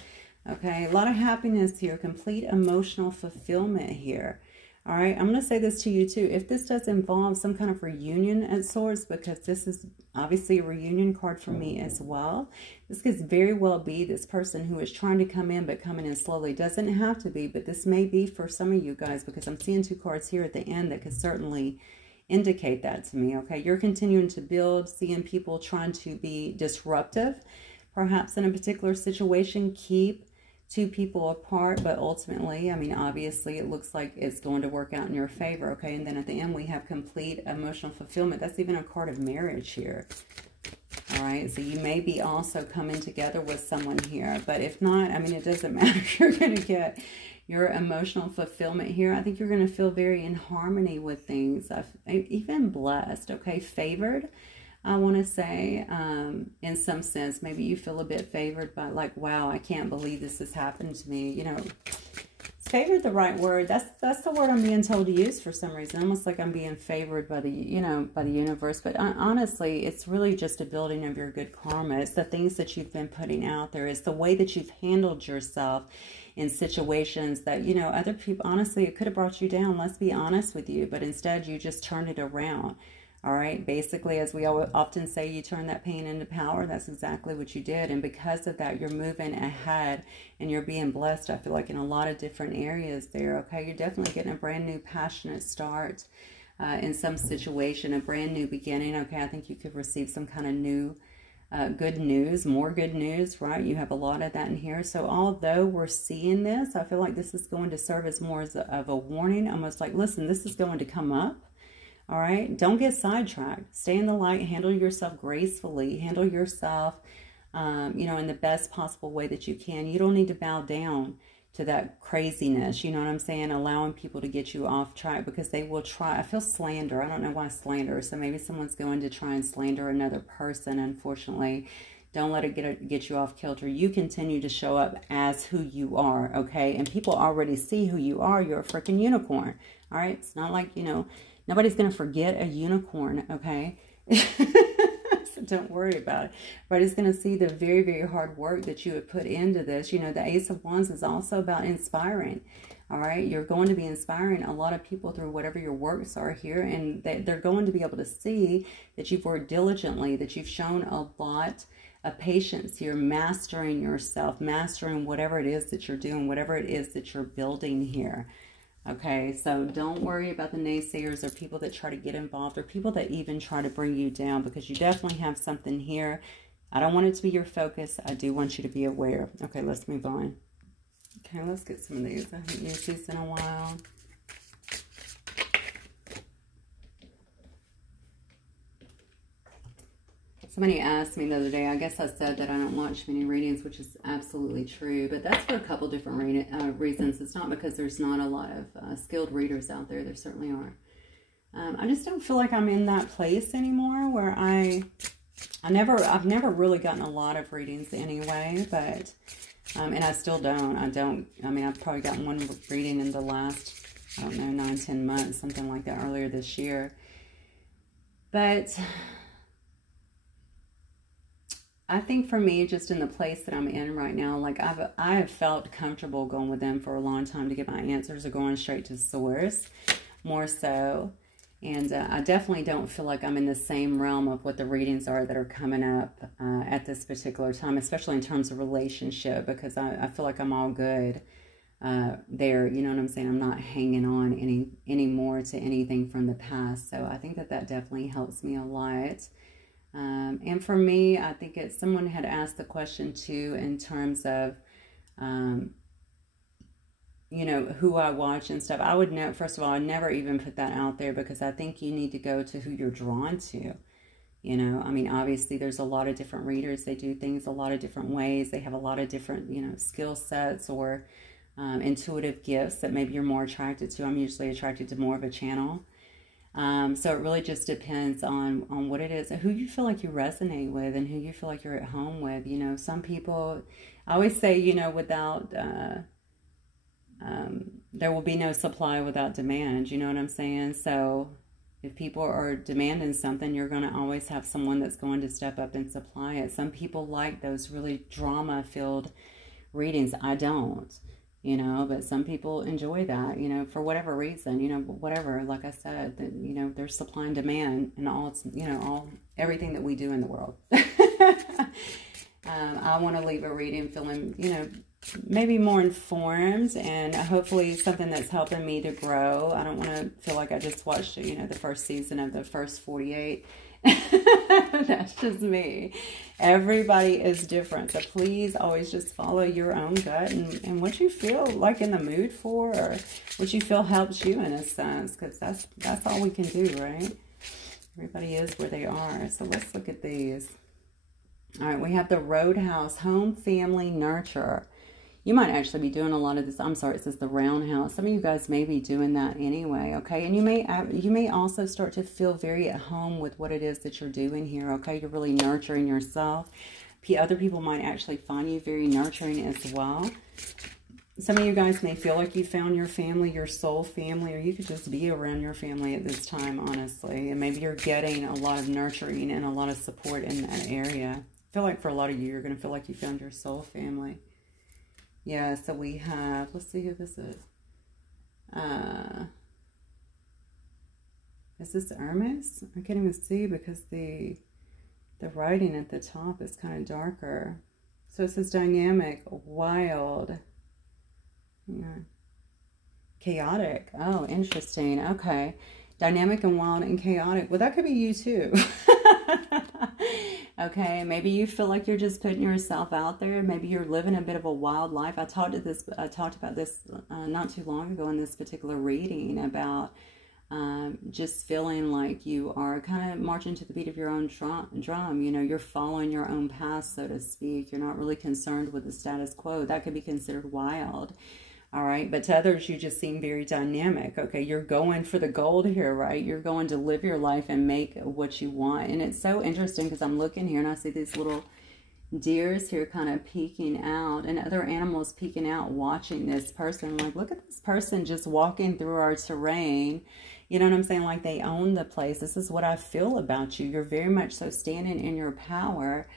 okay? A lot of happiness here, complete emotional fulfillment here. All right, I'm going to say this to you too. If this does involve some kind of reunion at sorts, because this is obviously a reunion card for me as well, this could very well be this person who is trying to come in but coming in slowly. Doesn't have to be, but this may be for some of you guys, because I'm seeing 2 cards here at the end that could certainly indicate that to me. Okay, you're continuing to build, seeing people trying to be disruptive, perhaps in a particular situation, keep 2 people apart, but ultimately, I mean, obviously, it looks like it's going to work out in your favor, okay? And then at the end, we have complete emotional fulfillment. That's even a card of marriage here, all right? So you may be also coming together with someone here, but if not, I mean, it doesn't matter. You're going to get your emotional fulfillment here. I think you're going to feel very in harmony with things, even blessed, okay? Favored, I want to say, in some sense, maybe you feel a bit favored by, like, wow, I can't believe this has happened to me. You know, is favored the right word? That's the word I'm being told to use for some reason. Almost like I'm being favored by the, you know, by the universe. But honestly, it's really just a building of your good karma. It's the things that you've been putting out there. It's the way that you've handled yourself in situations that, you know, other people, honestly, it could have brought you down. Let's be honest with you. But instead, you just turned it around. All right, basically, as we often say, you turn that pain into power. That's exactly what you did. And because of that, you're moving ahead and you're being blessed, I feel like, in a lot of different areas there. Okay, you're definitely getting a brand new passionate start in some situation, a brand new beginning. Okay, I think you could receive some kind of new good news, more good news, right? You have a lot of that in here. So although we're seeing this, I feel like this is going to serve as more of a warning, almost like, listen, this is going to come up. All right, don't get sidetracked. Stay in the light, handle yourself gracefully, handle yourself, you know, in the best possible way that you can. You don't need to bow down to that craziness, you know what I'm saying? Allowing people to get you off track, because they will try. I feel slander. I don't know why slander. So maybe someone's going to try and slander another person, unfortunately. Don't let it get you off kilter. You continue to show up as who you are, okay? And people already see who you are. You're a freaking unicorn, all right? It's not like, you know, nobody's going to forget a unicorn, okay? So don't worry about it. Everybody's going to see the very, very hard work that you have put into this. You know, the Ace of Wands is also about inspiring, all right? You're going to be inspiring a lot of people through whatever your works are here, and they're going to be able to see that you've worked diligently, that you've shown a lot of patience here, mastering yourself, mastering whatever it is that you're doing, whatever it is that you're building here. Okay, so don't worry about the naysayers or people that try to get involved or people that even try to bring you down, because you definitely have something here. I don't want it to be your focus. I do want you to be aware. Okay, let's move on. Okay, let's get some of these. I haven't used these in a while. Somebody asked me the other day, I guess I said that I don't watch many readings, which is absolutely true, but that's for a couple different reasons. It's not because there's not a lot of skilled readers out there. There certainly are. I just don't feel like I'm in that place anymore where I've never really gotten a lot of readings anyway, but, and I still don't. I mean, I've probably gotten one reading in the last, I don't know, 9-10 months, something like that, earlier this year. But I think for me, just in the place that I'm in right now, like I have felt comfortable going with them for a long time to get my answers, or going straight to source, more so. And I definitely don't feel like I'm in the same realm of what the readings are that are coming up at this particular time, especially in terms of relationship, because I feel like I'm all good there. You know what I'm saying? I'm not hanging on anymore to anything from the past. So I think that definitely helps me a lot. And for me, I think someone had asked the question too, in terms of, you know, who I watch and stuff. I would know, first of all, I never even put that out there, because I think you need to go to who you're drawn to. You know, I mean, obviously there's a lot of different readers. They do things a lot of different ways. They have a lot of different, you know, skill sets or intuitive gifts that maybe you're more attracted to. I'm usually attracted to more of a channel. So it really just depends on what it is and who you feel like you resonate with and who you feel like you're at home with. You know, some people, I always say, you know, without, there will be no supply without demand. You know what I'm saying? So if people are demanding something, you're going to always have someone that's going to step up and supply it. Some people like those really drama-filled readings. I don't. you know, but some people enjoy that, you know, for whatever reason, you know, whatever, like I said, that, you know, there's supply and demand and all, you know, everything that we do in the world. I want to leave a reading feeling, you know, maybe more informed and hopefully something that's helping me to grow. I don't want to feel like I just watched, you know, the first season of the first 48. That's just me. Everybody is different. So please always just follow your own gut and what you feel like in the mood for, or what you feel helps you in a sense, because that's all we can do, right? Everybody is where they are. So let's look at these. All right, we have the Roadhouse, Home, Family, Nurture. You might actually be doing a lot of this. I'm sorry, it says the Roundhouse. Some of you guys may be doing that anyway, okay? And you may also start to feel very at home with what it is that you're doing here, okay? You're really nurturing yourself. Other people might actually find you very nurturing as well. Some of you guys may feel like you found your family, your soul family, or you could just be around your family at this time, honestly. And maybe you're getting a lot of nurturing and a lot of support in that area. I feel like for a lot of you, you're going to feel like you found your soul family. Yeah, so we have, let's see who this is. Is this Hermes? I can't even see because the writing at the top is kind of darker. So it says dynamic, wild, yeah, chaotic. Oh, interesting. Okay. Dynamic and wild and chaotic. Well, that could be you too. Okay, maybe you feel like you're just putting yourself out there. Maybe you're living a bit of a wild life. I talked about this not too long ago in this particular reading about just feeling like you are kind of marching to the beat of your own drum. You know, you're following your own path, so to speak. You're not really concerned with the status quo. That could be considered wild. All right, but to others, you just seem very dynamic. Okay, you're going for the gold here, right? You're going to live your life and make what you want. And it's so interesting because I'm looking here and I see these little deers here kind of peeking out and other animals peeking out watching this person. Like, look at this person just walking through our terrain. You know what I'm saying? Like, they own the place. This is what I feel about you. You're very much so standing in your power.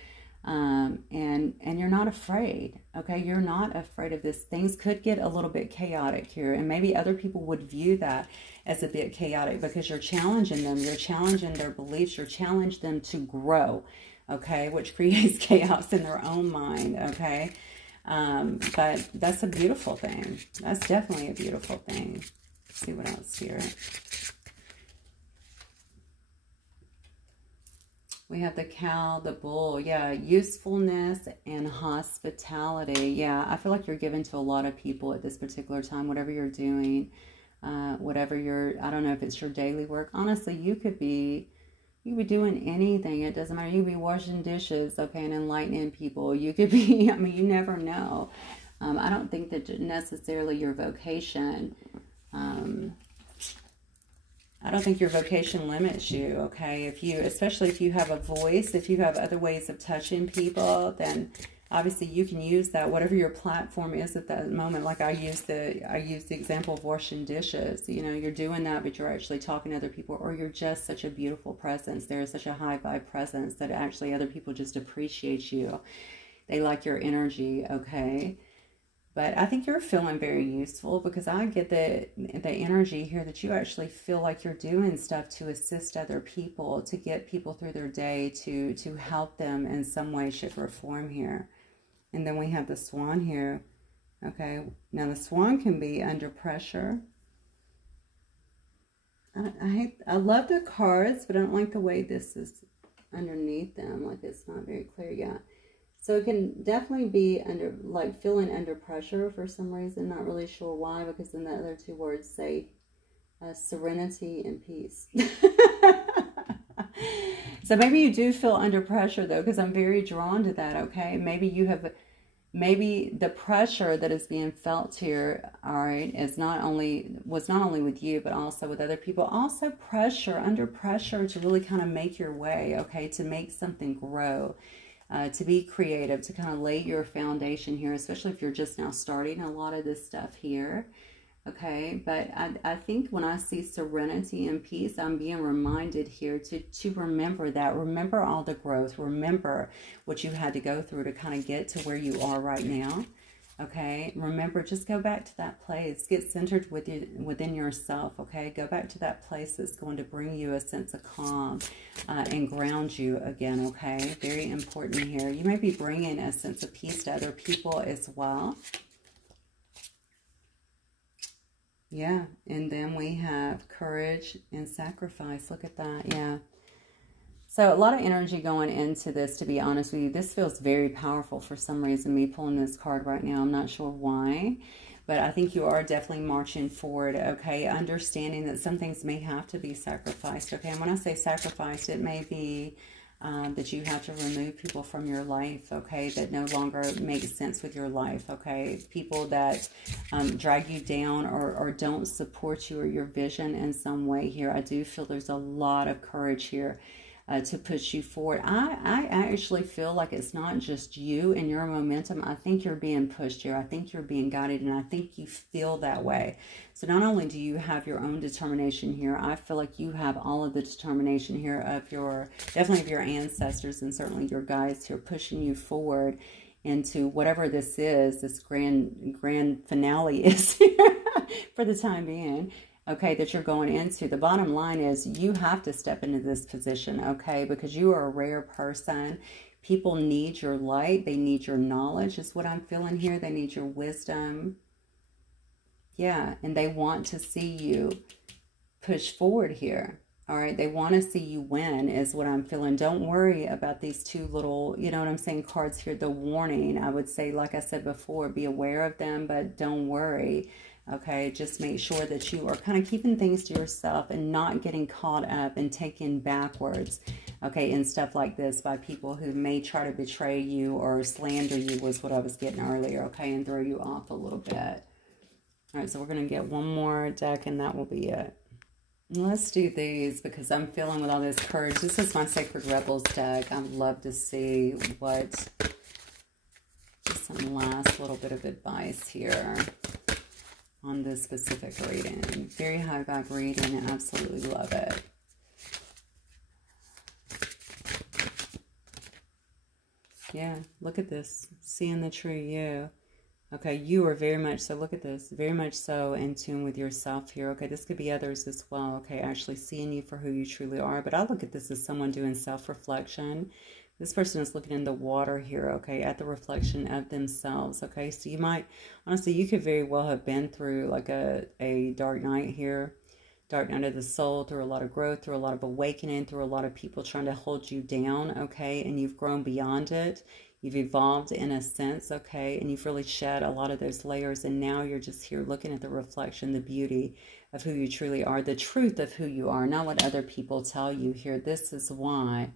And you're not afraid, okay? You're not afraid of this. Things could get a little bit chaotic here, and maybe other people would view that as a bit chaotic because you're challenging them. You're challenging their beliefs. You're challenging them to grow, okay? Which creates chaos in their own mind, okay? But that's a beautiful thing. That's definitely a beautiful thing. Let's see what else here. We have the cow, the bull. Yeah, usefulness and hospitality. Yeah, I feel like you're given to a lot of people at this particular time, whatever you're doing, whatever I don't know if it's your daily work. Honestly, you could be doing anything. It doesn't matter. You could be washing dishes, okay, and enlightening people. You could be, I mean, you never know. I don't think that necessarily your vocation, I don't think your vocation limits you, okay? Especially if you have a voice, if you have other ways of touching people, then obviously you can use that, whatever your platform is at that moment. Like I use the example of washing dishes. You know, you're doing that, but you're actually talking to other people, or you're just such a beautiful presence. There is such a high vibe presence that actually other people just appreciate you. They like your energy, okay? But I think you're feeling very useful because I get the energy here that you actually feel like you're doing stuff to assist other people, to get people through their day, to help them in some way, shape, or form here. And then we have the swan here. Okay, now the swan can be under pressure. I love the cards, but I don't like the way this is underneath them. Like it's not very clear yet. So it can definitely be feeling under pressure for some reason. Not really sure why, because then the other two words say serenity and peace. So maybe you do feel under pressure though, because I'm very drawn to that, okay? Maybe the pressure that is being felt here, all right, was not only with you, but also with other people. Also under pressure to really kind of make your way, okay? To make something grow. To be creative, to kind of lay your foundation here, especially if you're just now starting a lot of this stuff here, okay? But I think when I see serenity and peace, I'm being reminded here to remember that. Remember all the growth. Remember what you had to go through to kind of get to where you are right now, Okay, remember, just go back to that place. Get centered within yourself, okay? Go back to that place that's going to bring you a sense of calm and ground you again, okay? Very important here. You may be bringing a sense of peace to other people as well. Yeah, and then we have courage and sacrifice. Look at that, yeah. So a lot of energy going into this, to be honest with you. This feels very powerful for some reason, me pulling this card right now. I'm not sure why, but I think you are definitely marching forward, okay? Understanding that some things may have to be sacrificed, okay? And when I say sacrificed, it may be that you have to remove people from your life, okay, that no longer make sense with your life, okay? People that drag you down or don't support you or your vision in some way here. I do feel there's a lot of courage here to push you forward. I actually feel like it's not just you and your momentum. I think you're being pushed here. I think you're being guided, and I think you feel that way. So not only do you have your own determination here, I feel like you have all of the determination here of definitely of your ancestors and certainly your guides who are pushing you forward into whatever this is, this grand finale is here for the time being. Okay, that you're going into. The bottom line is you have to step into this position, okay, because you are a rare person. People need your light. They need your knowledge is what I'm feeling here. They need your wisdom. Yeah, and they want to see you push forward here. All right, they want to see you win is what I'm feeling. Don't worry about these two little, you know what I'm saying, cards here. The warning, I would say, like I said before, be aware of them, but don't worry. Okay, just make sure that you are kind of keeping things to yourself and not getting caught up and taken backwards, okay, in stuff like this by people who may try to betray you or slander you was what I was getting earlier, okay, and throw you off a little bit. All right, so we're going to get one more deck and that will be it. Let's do these because I'm feeling with all this courage. This is my Sacred Rebels deck. I'd love to see what, just some last little bit of advice here on this specific reading. Very high vibe reading. I absolutely love it. Yeah, look at this. Seeing the true you. Okay, you are very much so, look at this, very much so in tune with yourself here. Okay, this could be others as well. Okay, actually seeing you for who you truly are. But I look at this as someone doing self-reflection. This person is looking in the water here, okay, at the reflection of themselves, okay? So you might, honestly, you could very well have been through like a dark night here, dark night of the soul, through a lot of growth, through a lot of awakening, through a lot of people trying to hold you down, okay? And you've grown beyond it. You've evolved in a sense, okay? And you've really shed a lot of those layers. And now you're just here looking at the reflection, the beauty of who you truly are, the truth of who you are, not what other people tell you here. This is why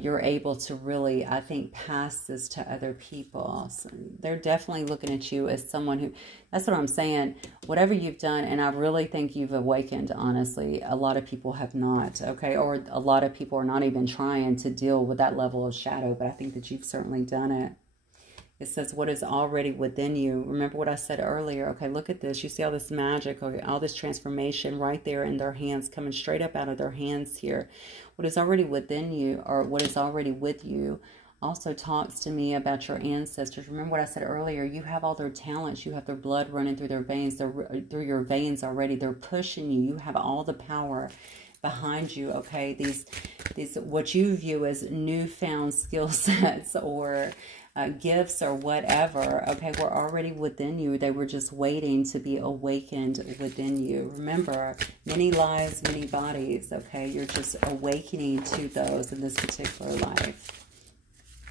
you're able to really, I think, pass this to other people. So they're definitely looking at you as someone who, that's what I'm saying, whatever you've done, and I really think you've awakened, honestly. A lot of people have not, okay? Or a lot of people are not even trying to deal with that level of shadow, but I think that you've certainly done it. It says what is already within you. Remember what I said earlier. Okay, look at this. You see all this magic, okay, all this transformation right there in their hands, coming straight up out of their hands here. What is already within you, or what is already with you, also talks to me about your ancestors. Remember what I said earlier. You have all their talents. You have their blood running through their veins. They're through your veins already. They're pushing you. You have all the power behind you, okay? These what you view as newfound skill sets or gifts or whatever, okay, were already within you. They were just waiting to be awakened within you. Remember, many lives, many bodies, okay? You're just awakening to those in this particular life.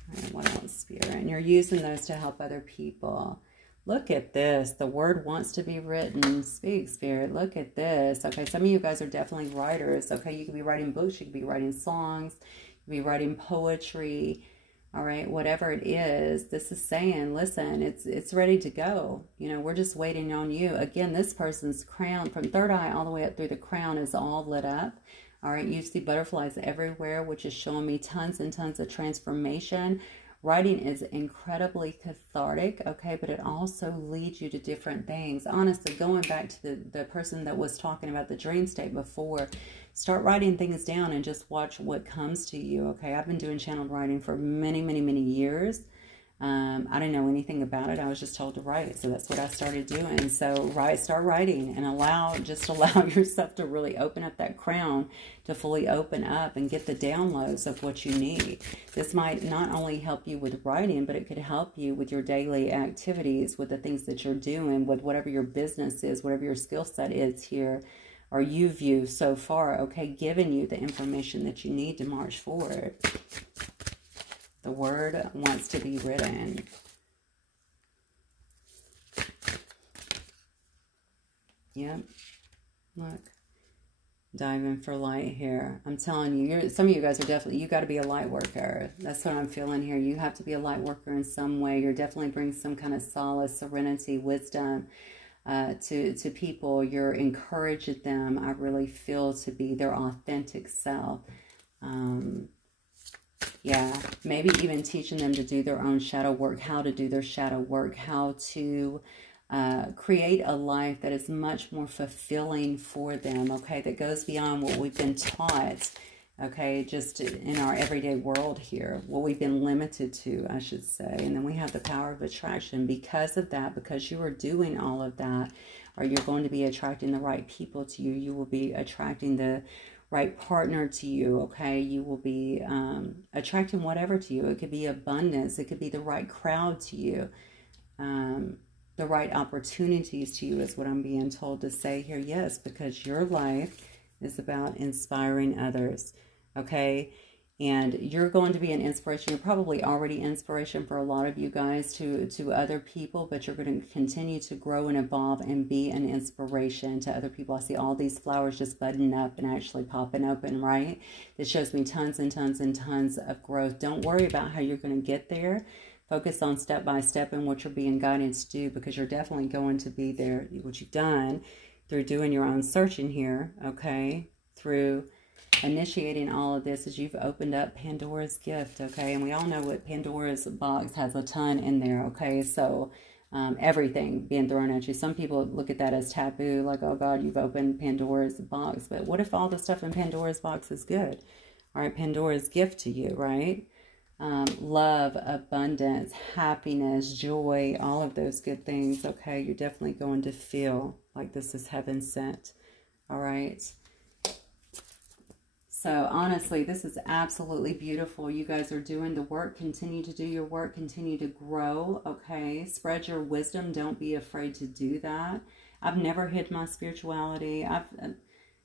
All right, what else, Spirit? And you're using those to help other people. Look at this. The word wants to be written. Speak, Spirit. Look at this. Okay, some of you guys are definitely writers. Okay, you could be writing books. You could be writing songs. You could be writing poetry. All right, whatever it is, this is saying, listen, it's ready to go. You know, we're just waiting on you. Again, this person's crown, from third eye all the way up through the crown, is all lit up. All right, you see butterflies everywhere, which is showing me tons and tons of transformation. Writing is incredibly cathartic, okay, but it also leads you to different things. Honestly, going back to the person that was talking about the dream state before, start writing things down and just watch what comes to you, okay? I've been doing channeled writing for many, many, many years, I didn't know anything about it. I was just told to write. So that's what I started doing. So start writing, and just allow yourself to really open up that crown, to fully open up and get the downloads of what you need. This might not only help you with writing, but it could help you with your daily activities, with the things that you're doing, with whatever your business is, whatever your skill set is here, or you view so far, okay, giving you the information that you need to march forward. The word wants to be written. Yep. Look. Diving for light here. I'm telling you, some of you guys are definitely, you got to be a light worker. That's what I'm feeling here. You have to be a light worker in some way. You're definitely bringing some kind of solace, serenity, wisdom to people. You're encouraging them, I really feel, to be their authentic self. Yeah, maybe even teaching them to do their own shadow work, how to do their shadow work, how to create a life that is much more fulfilling for them, okay, that goes beyond what we've been taught, okay, just in our everyday world here, what we've been limited to, I should say. And then we have the power of attraction. Because of that, because you are doing all of that, or you're going to be attracting the right people to you, you will be attracting the right partner to you, okay? You will be attracting whatever to you. It could be abundance. It could be the right crowd to you. The right opportunities to you is what I'm being told to say here. Yes, because your life is about inspiring others, okay? And you're going to be an inspiration. You're probably already inspiration for a lot of you guys to other people, but you're going to continue to grow and evolve and be an inspiration to other people. I see all these flowers just budding up and actually popping open, right? This shows me tons and tons and tons of growth. Don't worry about how you're going to get there. Focus on step by step and what you're being guided to do, because you're definitely going to be there. What you've done through doing your own searching here, okay, through initiating all of this, is you've opened up Pandora's gift, okay? And we all know what Pandora's box has a ton in there, okay? So everything being thrown at you. Some people look at that as taboo, like, oh God, you've opened Pandora's box. But what if all the stuff in Pandora's box is good? All right, Pandora's gift to you, right? Love, abundance, happiness, joy, all of those good things, okay? You're definitely going to feel like this is heaven sent, all right? So honestly, this is absolutely beautiful. You guys are doing the work. Continue to do your work. Continue to grow, okay? Spread your wisdom. Don't be afraid to do that. I've never hid my spirituality.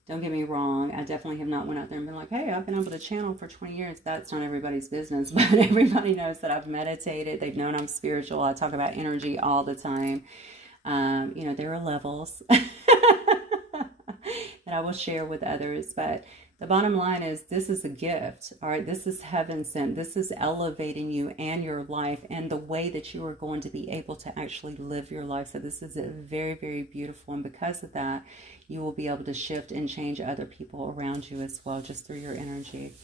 Don't get me wrong, I definitely have not went out there and been like, hey, I've been able to channel for 20 years. That's not everybody's business, but everybody knows that I've meditated. They've known I'm spiritual. I talk about energy all the time. You know, there are levels that I will share with others, but the bottom line is this is a gift, all right? This is heaven sent. This is elevating you and your life and the way that you are going to be able to actually live your life. So this is very, very beautiful. And because of that, you will be able to shift and change other people around you as well, just through your energy.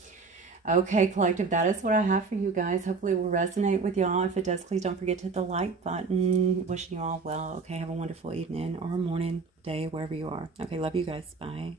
Okay, collective, that is what I have for you guys. Hopefully it will resonate with y'all. If it does, please don't forget to hit the like button. Wishing you all well. Okay, have a wonderful evening or morning, day, wherever you are. Okay, love you guys. Bye.